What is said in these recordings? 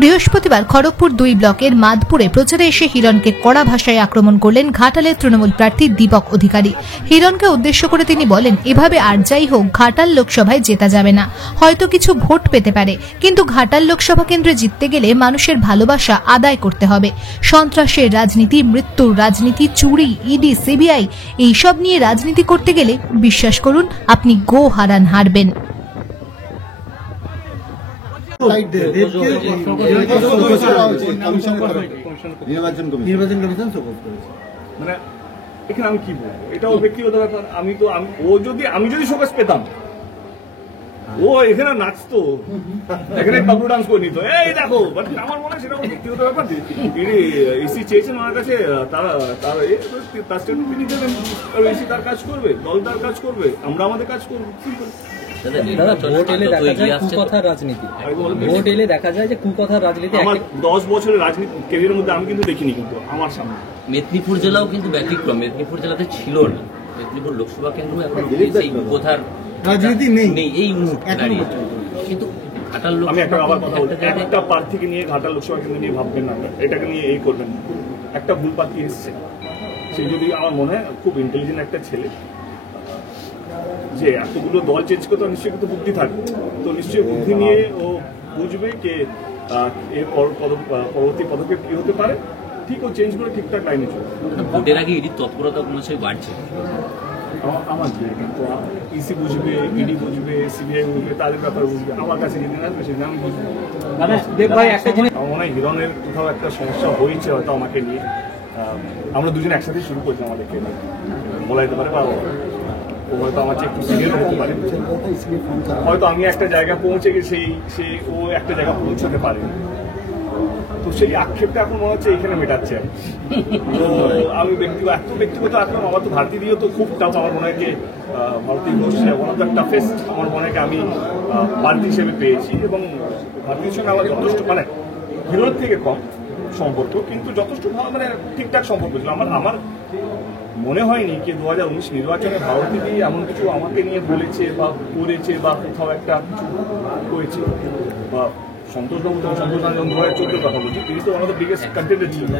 বৃহস্পতিবার খড়গপুর 2 ব্লকের মাদপুরে প্রচারে এসে হিরণকে কড়া ভাষায় আক্রমণ করলেন ঘাটালের তৃণমূল প্রার্থী দীপক অধিকারী। হিরণকে উদ্দেশ্য করে তিনি বলেন, এভাবে আর যাই হোক ঘাটাল লোকসভায় জেতা যাবে না, হয়তো কিছু ভোট পেতে পারে, কিন্তু ঘাটাল লোকসভা কেন্দ্রে জিততে গেলে মানুষের ভালোবাসা আদায় করতে হবে। সন্ত্রাসের রাজনীতি, মৃত্যুর রাজনীতি, চুরি, ইডি, সিবিআই এইসব নিয়ে রাজনীতি করতে গেলে বিশ্বাস করুন আপনি গো হারান হারবেন। নির্বাচন কমিশন শোকজ করেছে, মানে এখানে আমি কি বলবো, এটাও ব্যক্তিগত ব্যাপার। আমি যদি শোকজ পেতাম, ও এখানে নাচতো, এখানে পাবলো ডান্স করে নিত, এই দেখো। বাট আমার মনে হয় সেটা ব্যক্তিগত ব্যাপার। ইসি চেয়েছেন ওনার কাছে, তার স্টেটমেন্ট তিনি দেবেন, ইসি তার কাজ করবে, দল তার কাজ করবে, আমরা আমাদের কাজ করবো। ভোট এলে দেখা যায় যে কুকথার রাজনীতি। আমার 10 বছরের রাজনীতি ক্যারিয়ারের মধ্যে আমি কিন্তু দেখিনি, কিন্তু আমার সামনে মেদিনীপুর জেলাও কিন্তু ব্যতিক্রম। মেদিনীপুর জেলাতে ছিল না, মেদিনীপুর লোকসভা কেন্দ্র এখন সেই কুকথার রাজনীতি নেই এই মুহূর্তে দাঁড়িয়ে। কিন্তু ঘাটাল লোক, আমি একটা আবার কথা বলছি, একটা প্রার্থীকে নিয়ে ঘাটাল লোকসভা কেন্দ্র নিয়ে ভাববেন না, এটাকে নিয়ে এই করবেন না। একটা ভুল প্রার্থী এসছে, সে যদি আমার মনে হয় খুব ইন্টেলিজেন্ট একটা ছেলে, যে এতগুলো দল চেঞ্জ করতে নিশ্চয়ই কিন্তু বুদ্ধি থাকবে, তো নিশ্চয়ই বুদ্ধি নিয়ে ও বুঝবে যে এর পরবর্তী পদক্ষেপ কি হতে পারে, ঠিক ও চেঞ্জ করে ঠিকঠাক লাইনে চলবে। ভোটের আগে ইডির তৎপরতা ক্রমশই বাড়ছে। আমার কিন্তু ইসি বুঝবে, ইডি বুঝবে, সিবিআই বুঝবে, তাদের ব্যাপারে বুঝবে, আমার কাছে যেদিন আসবে সেদিন আমি বুঝবো। আমার মনে হয় হিরণের কোথাও একটা সমস্যা হয়েছে হয়তো আমাকে নিয়ে। আমরা দুজন একসাথে শুরু করছি, আমাদেরকে বলা যেতে পারে, বা ও হয়তো আমার চেয়ে একটু সিনিয়র হতে পারে, হয়তো আমি একটা জায়গা পৌঁছে গেছি, ও একটা জায়গা পৌঁছতে পারে, তো সেই আক্ষেপটা এখন মনে হচ্ছে এখানে মেটাচ্ছে। তো আমি ব্যক্তিগত আক্রমণ, আমার তো ভারতী দিয়েও তো খুব টাফ। আমার মনে হয় যে Bharati Ghosh one of the toughest আমার মনে হয় আমি প্রার্থী হিসেবে পেয়েছি, এবং ভারতীর সঙ্গে আমার যথেষ্ট, মানে হিরোর থেকে কম সম্পর্ক, কিন্তু যথেষ্ট ভালো, মানে ঠিকঠাক সম্পর্ক ছিল। আমার মনে হয়নি যে 2019 নির্বাচনে ভারতী দিয়ে এমন কিছু আমাকে নিয়ে বলেছে বা করেছে, বা কোথাও একটা কিছু করেছে। বা সন্তোষবাবু, যখন সন্তোষ যখন 2014 কথা বলছি, তিনি তো one of the biggest contender ছিলেন।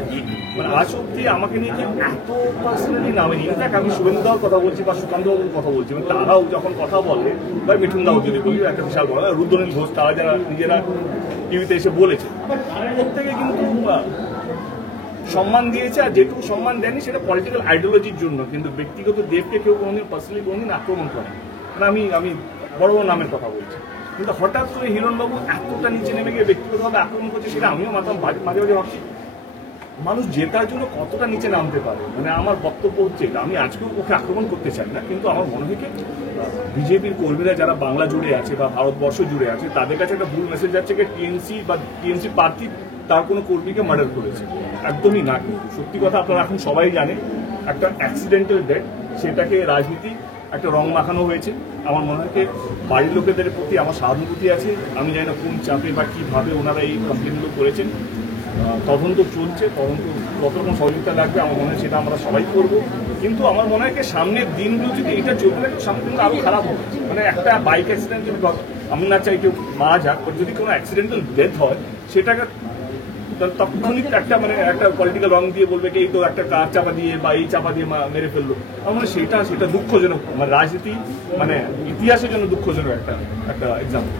মানে আজ অব্দি আমাকে নিয়ে এত পার্সোনালি নামেনি। ইনফ্যাক্ট আমি শুভেন্দুদাও কথা বলছি বা সুকান্তবাবুর কথা বলছি, এবং তারাও যখন কথা বলে, বা মিঠুনদাও যদি বলি, একটা বিশাল বড় রুদ্রনীল ঘোষ, তারা যারা নিজেরা টিভিতে এসে বলেছে, প্রত্যেকে কিন্তু সম্মান দিয়েছে। আর যেটুকু সম্মান দেয়নি সেটা পলিটিক্যাল আইডিওলজির জন্য, কিন্তু ব্যক্তিগত দেবকে কেউ কোনোদিন পার্সোনালি কোনোদিন আক্রমণ করে। মানে আমি বড় বড় নামের কথা বলছি, কিন্তু হঠাৎ করে হিরণবাবু এতটা নিচে নেমে গিয়ে ব্যক্তিগতভাবে আক্রমণ করছে, সেটা আমিও মাঝে মাঝে ভাবছি মানুষ জেতার জন্য কতটা নিচে নামতে পারে। মানে আমার বক্তব্য হচ্ছে, আমি আজকেও ওকে আক্রমণ করতে চাই না, কিন্তু আমার মনে হয় বিজেপির কর্মীরা যারা বাংলা জুড়ে আছে বা ভারতবর্ষ জুড়ে আছে, তাদের কাছে একটা ভুল মেসেজ যাচ্ছে যে টিএমসি বা টিএমসি প্রার্থী তার কোনো কর্মীকে মার্ডার করেছে। একদমই না, কিন্তু সত্যি কথা আপনারা এখন সবাই জানেন, একটা অ্যাক্সিডেন্টাল ডেথ, সেটাকে রাজনীতি একটা রং মাখানো হয়েছে। আমার মনে হয় বাড়ির লোকেদের প্রতি আমার সহানুভূতি আছে। আমি জানি না কোন চাপে বা কীভাবে ওনারা এই কমপ্লেনগুলো করেছেন। তদন্ত চলছে, তদন্ত কত রকম সহযোগিতা লাগবে আমার মনে হয় সেটা আমরা সবাই করবো। কিন্তু আমার মনে হয় সামনের দিনগুলো যদি এটা চলতে থাকে, সামনের দিনগুলো আরও খারাপ হবে। মানে একটা বাইক অ্যাক্সিডেন্ট যদি, আমি না চাই কেউ মারা যাক, যদি কোনো অ্যাক্সিডেন্টাল ডেথ হয়, সেটাকে তৎক্ষণিক একটা পলিটিক্যাল রং দিয়ে বলবে কি এই তো একটা কার চাপা দিয়ে বা এই চাপা দিয়ে মেরে ফেললো। আমার মানে সেটা দুঃখজনক, মানে রাজনীতি, মানে ইতিহাসের জন্য দুঃখজনক একটা এক্সাম্পল।